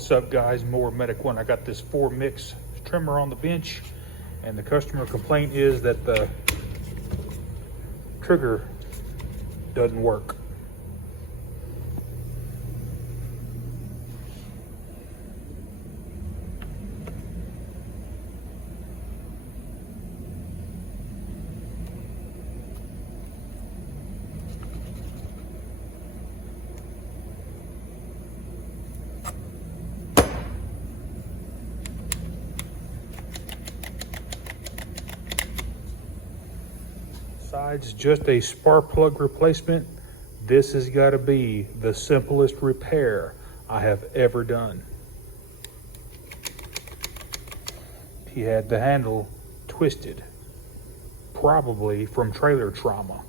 What's up, guys? More Medic One. I got this 4-mix trimmer on the bench, and the customer complaint is that the trigger doesn't work. Besides just a spark plug replacement, this has got to be the simplest repair I have ever done. He had the handle twisted, probably from trailer trauma.